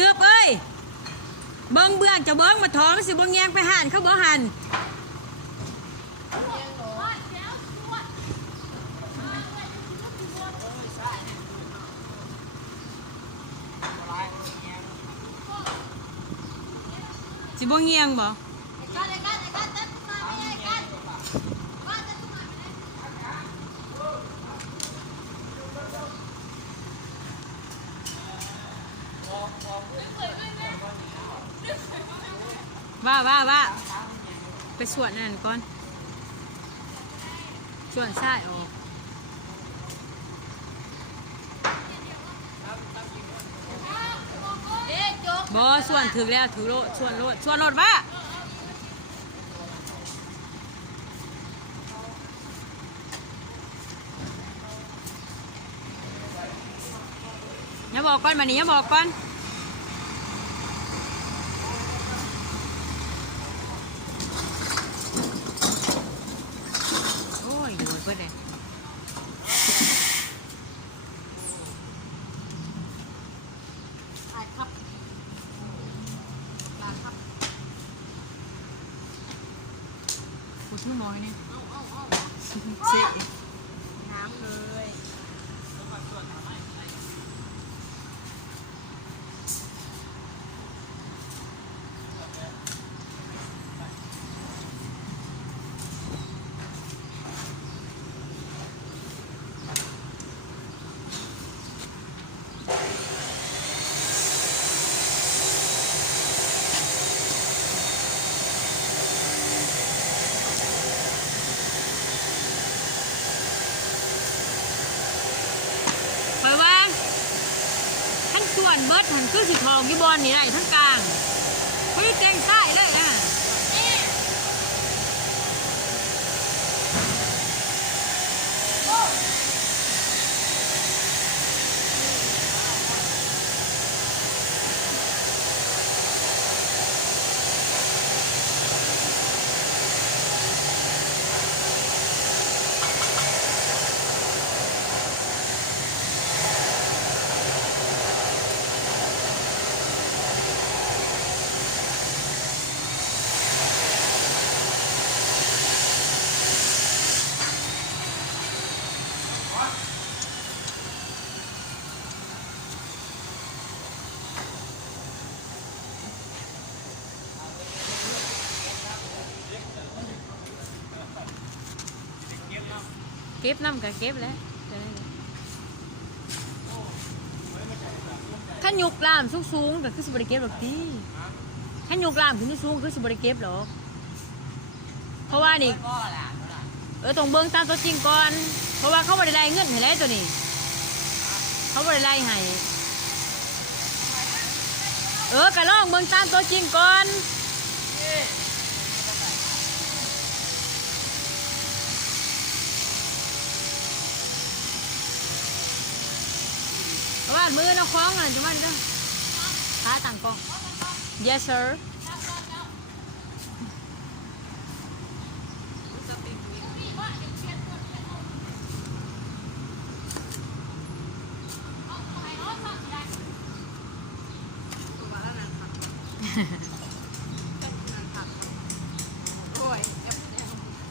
เกือบเอ้ยเบิ้งเบื้องจะเบิ้งมาท้องสิบ่งแยงไปหันเขาบ่หันสิบ่งแยงบ่ว่าไปสวนนั่นก่อนสวนซ้ายออกบ่ส่วนถึงแล้วถือโลส่วนรถว่าอย่าบอกก่อนมานี่อย่าบอกก่อนก็ได้กูชื่อน้อยเนี่ยเสียน้ำเลยส่วนเบิร์ดหันคือสีทองยี่บอลนี่ได้ทั้งกลางเฮ้ยเต็งใต้เลยนะเก็บน้ำกับเก็บแล้วขันยุกลามสูงก็คือสิบริเก็บหรอกทีขันยุกลามขึ้นสูงคือสิบริเก็บหรอกเพราะว่านี่ต้องเบิ้งตามตัวจริงก่อนเพราะว่าเขาบริได้เงินให้แล้วตัวนี้เขาบริได้ให้กระล่องเบิ้งตามตัวจริงก่อนว่ามือเราคล้องอะไรจุ๊มันจ้ะขาต่างกอง yes sir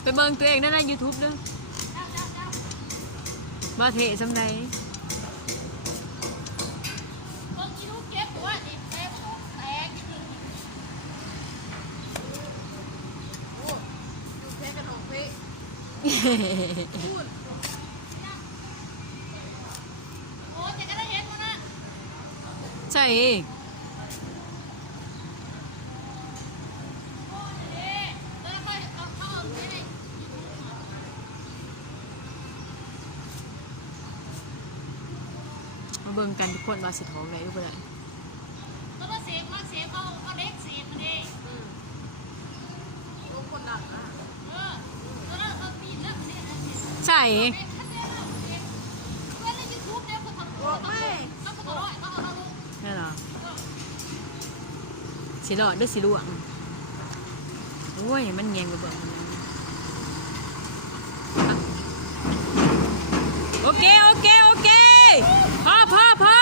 ไปเบิ่งตัวเองได้ใน YouTube ด้วยมาเทสำไรใช่มาเบิ่งกันทุกคนมาสิท้องไหนทุกคนเลยก็มาเสียเอาเล็กเสียมันเองลูกคนหนักนะใช่นี่เหรอสีหลอดด้วยสีลวงโอ้ยมันแยงไปเบิ่งโอเคพอ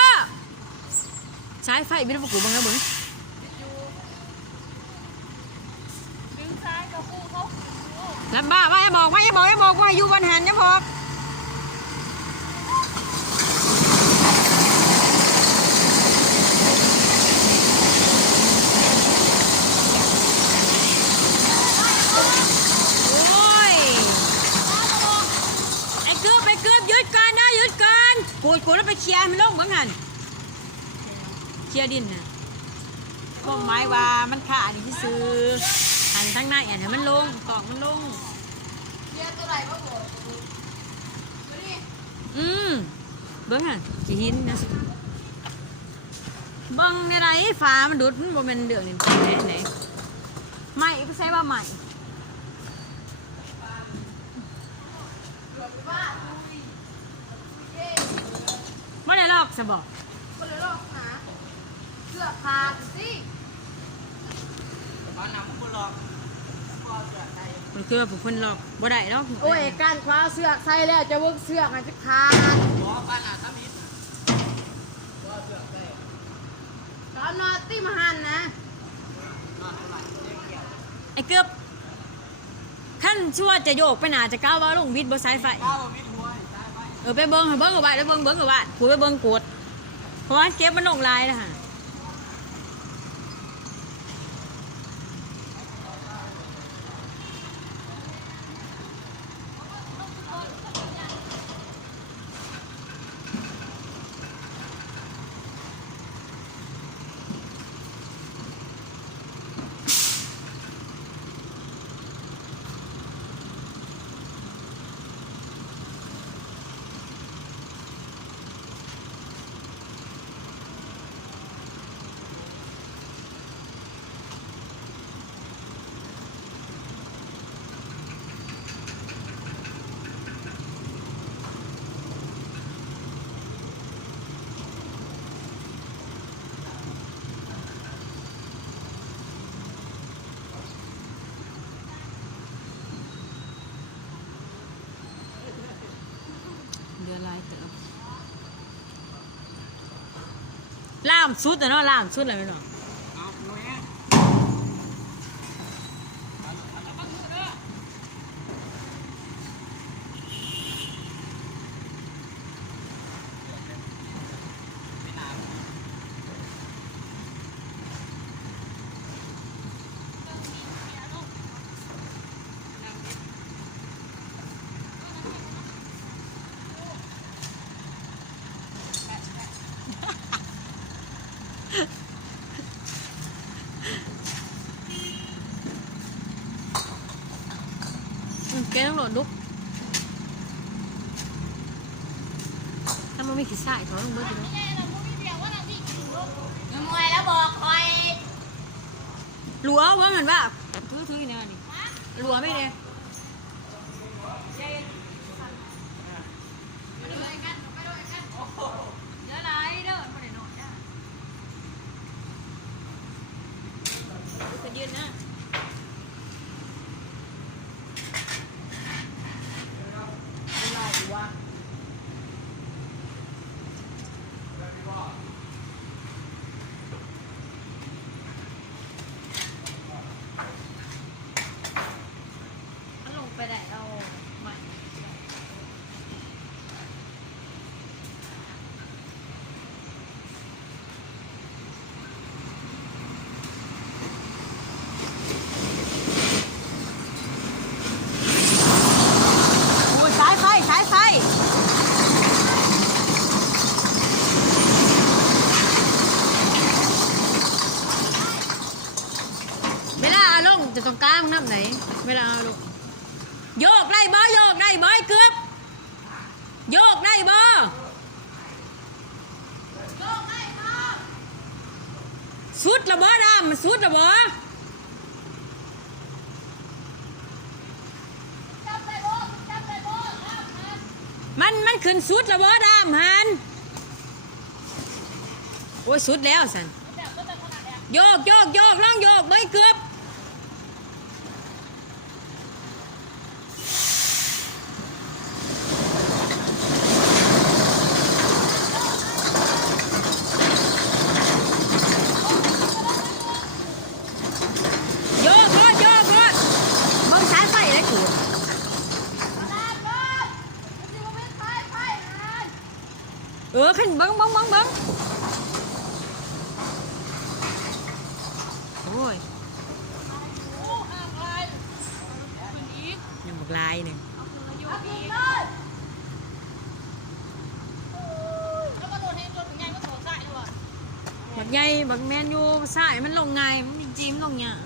ใช้ไฟบินพวกกูบังนะมึง ดึงซ้ายกับคู่เขาดู แล้วบ้าว่าอย่าบอกว่าอย่าบอกอย่าบอกว่าอยู่บนหันอย่าบอกโอ้ยไอ้เกือบหยุดก่อนนะหยุดก่อนกูแล้วไปเคลียร์มันลงบังหันเคลียร์ดินนะก็หมายว่ามันขาดที่ซื้อหันทั้งหน้าอันให้มันลงตอกมันลง เรียกตัวไหนมาบอกดูนี่ เบิ้งอ่ะจีหินนะเบิ้งในไรฟ้ามันดุดมันบ่แม่นเดือดนี่ไหนใหม่ก็ใช้ว่าใหม่ไม่ได้ลอกสบอก ก็เลยลอกหาเสื้อผ้าสิ มันคือว่าผู้คนลอกบ่ได้แล้ว โอ้ยการคว้าเสื้อใส่แล้วจะเวิร์กเสื้อมันจะขาดตอนนอนตีมาหันนะ ไอ้เกือบขั้นชั่วจะโยกไปหนาจะก้าวว่าลงวิทย์บ่สายไฟไปเบิ้งกับบ้านแล้วเบิ้งกับบ้านกูไปเบิ้งกดเพราะว่าเก็บมันลงลายแล้วฮะเดือดลายเติมล่ามสุดแต่เนาะล่ามสุดอะไรไม่หรอกแกต้องโหลดลุกถ้ามันไม่ขี้สายเขาต้องเบิร์ดอยู่แล้ว มวยแล้วบอกคอย หลัวว่าเหมือนว่าถือเนี่ยนี่หลัวไม่เลยเดี๋ยวไรเด้อคนไหนนอนจ้าดูกันยืนนะไปไหนเราใหม่โอ้ยสายไฟเวลาอารมณ์จะตรงกลางน้ำไหนเวลาอารมณ์โยกได้บ่เกือบโยกได้บ่สุดละบ่ดำมันสุดละบ่มันขึ้นสุดละบ่ดำหันโอ้ยสุดแล้วสันโยกลองโยกบ่เกือบ ขึ้นเบิ้งโอ้ยยังบักลายหนึ่งบักใหญ่บักแมนยูสายมันลงไงมันจิ้มลงเนี่ย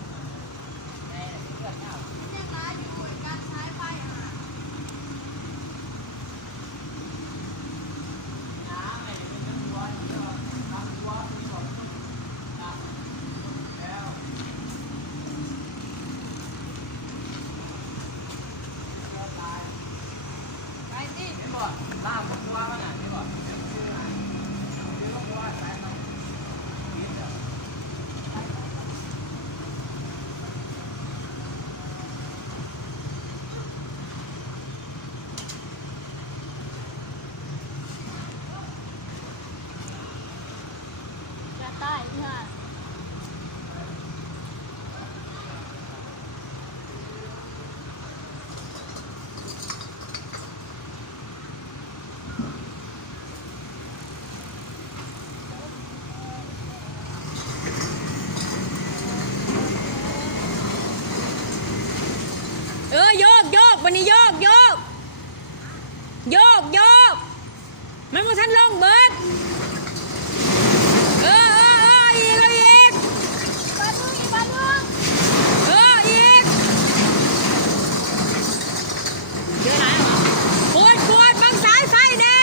โยกวันนี้โยกมันมาทันลงเบิดอีกอีกเดี๋ยวนะปวดบังสายไฟแน่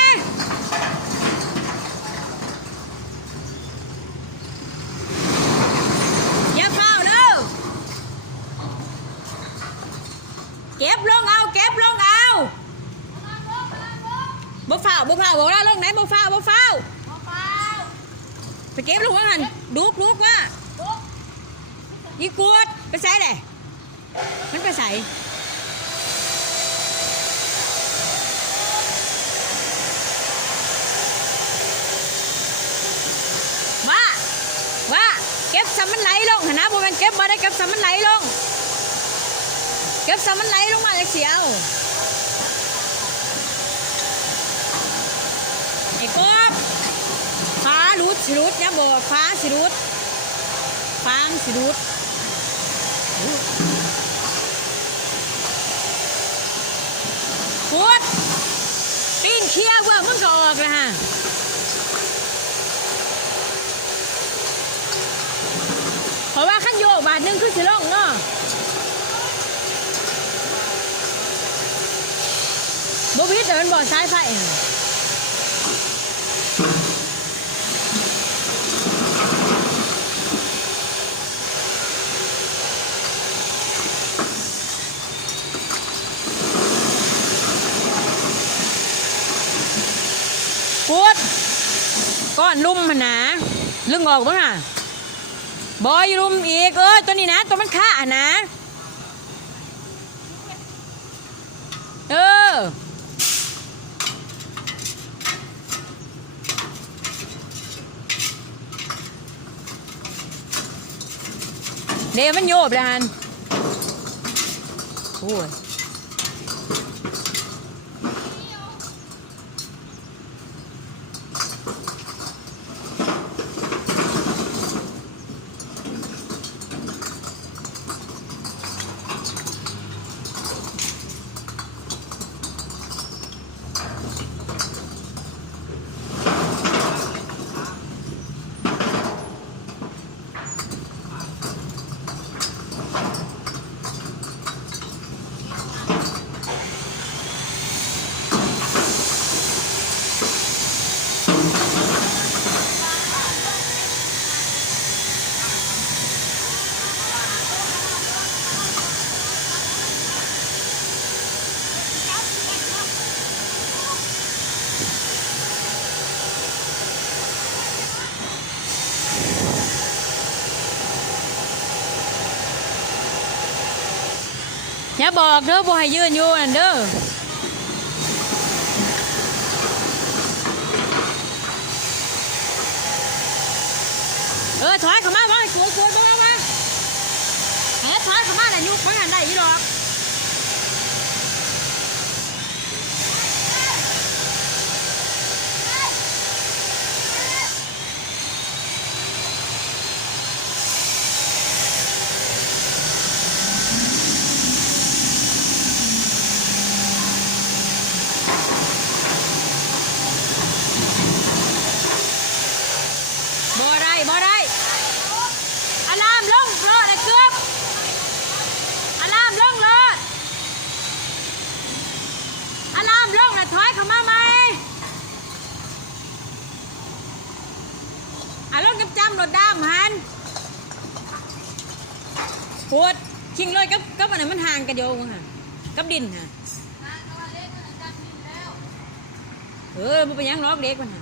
อย่าเฝ้าเด้อเก็บลงเอาบ่ฟ้าวบอกแล้วลงไหนบ่ฟ้าวไปเก็บลงว่าหันดูกว่าอีกวดไปใส่เลยมันไปใส่ว่าเก็บซ้ำมันไหลลงนะบ่แม่นเก็บมาได้เก็บซ้ำมันไหลลงมาจากเสียวไอ้กบฟ้ารุดเนี่ยบอกฟ้าสิรุดฟางสิรุดปวดตีนเคี้ยวมึงก็ออกเลยฮะเพราะว่าขั้นโยกบาทนึงคือสิลงเนาะบ่พิษแต่มันบ่อสายไฟปวดก้อนลุ่มมันนะลึงออกบ้างอ่ะบอยลุ่มอีกตัวนี้นะตัวมันฆ่านะเดี๋ยวมันโยบเลยฮันโอ้ยอย่าบอกเด้อบ่ให้ยืนอยู่นั่นเด้อถอยเข้ามาบ่ให้สวยบ่มาถอยเข้ามาแล้วยุบบ่ทันได้อีดอก รถดำฮันปวดชิงเลยกับอันนั้นมันห่างกันเดียวมั้งฮะกับดินฮะมันเป็นยังล็อกเด็กมันฮะ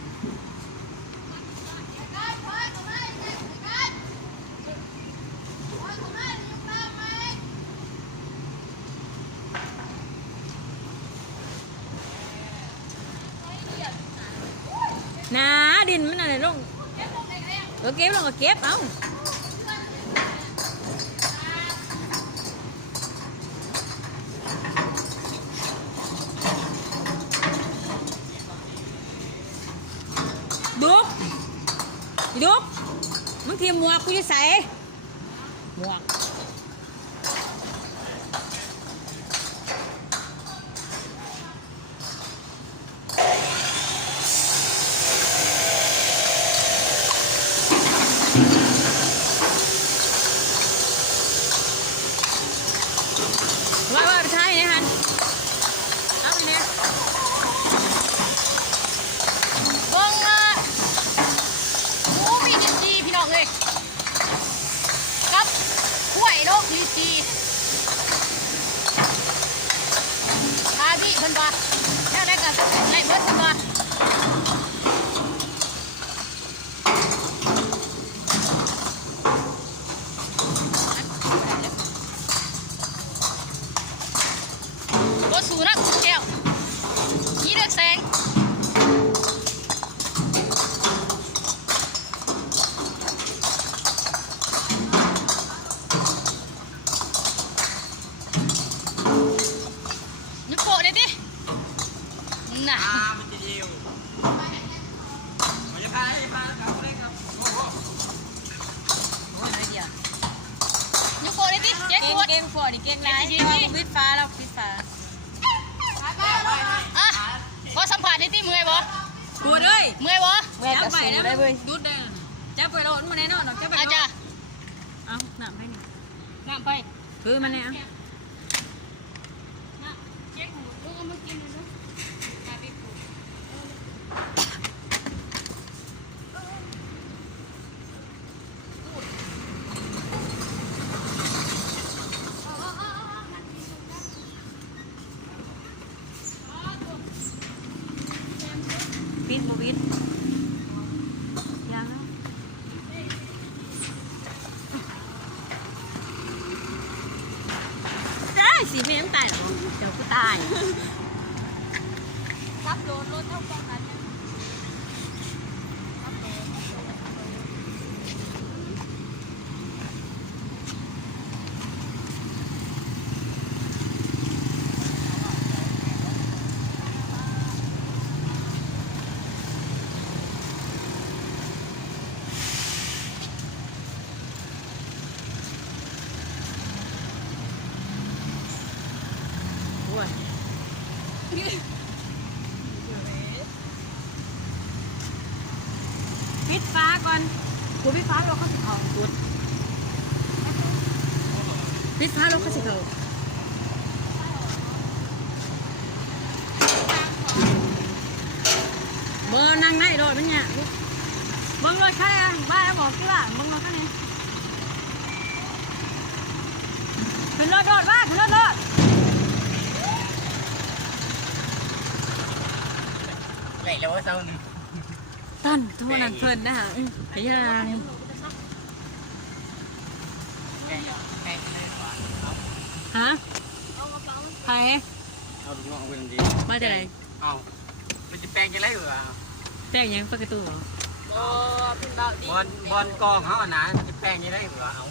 นาดินมันอะไรลงเก็บลงก็เก็บเอาดุ๊กมึงเทียมหมวกกูจะใส่หมวกว่าใช่นะฮันรับไปเนี่ยเบิ่งหมูมีดินดีพี่น้องเลยกับกล้วยโลกดีดีพี่เพิ่นว่าแค่ได้กันไล่เบิดเพิ่นว่าบ่สู้นะแก้วนี่เลือกแสงนึกโปะเลยดิน่ะมันจะเดียวมันจะพาเอาเล็กครับโอ้โหอะไรเดียวนึกโปะเลยดิเจ๊กวดเก่งฝอดิเก่งไรปิดฟ้าแล้วปิดฟ้าอ่ะขอสัมผัสได้ที่เมื่อยบ่ปวดเลย เมื่อยบ่จับไปนะยุดได้จับไปแล้วมันแน่นอนจับไป อาจารย์ เอาหนักให้นี่ น้ำไป คือมันเนี่ยเจ๊กหูลูกเอามากินเลยนะไปปลูกปิดโมบิดยังได้สีเมมตายหรอเดี๋ยวกูตาย รับโดนรถเท่ากันปิดฟ้าก่อนกูปิดฟ้าเราเข้าสิเขากูปิดฟ้าเราเข้าสิเขาเบอร์นั่งได้รถมันเนี่ยบังรถใช่อ่ะบ้าแล้วบอกกี่ว่าบังรถแค่นี้เป็นรถบ้าเป็นรถไหลแล้วว่าเจ้าหนึ่งตั้นทั่วนั้นเพลินนะฮะพยางฮะใครเอาลูกน้องเอาไปทำดีมาจากไหนเอามันจะแปลงยังไงเหรอแป้งยังปกติเหรอบอลกองเขาอ่ะนะจะแปลงยังไงเหรอเอา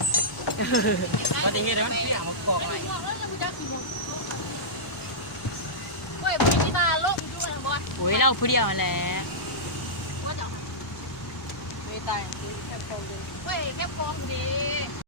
มันอย่างเงี้ยเดี๋ยวมันเอากองอะไรเฮ้ยพี่ที่มาโลกอยู่ด้วยบอล โอ้ยเราผู้เดียวแหละไม่ตายแค่ฟองดีเฮ้ยแค่ฟองดี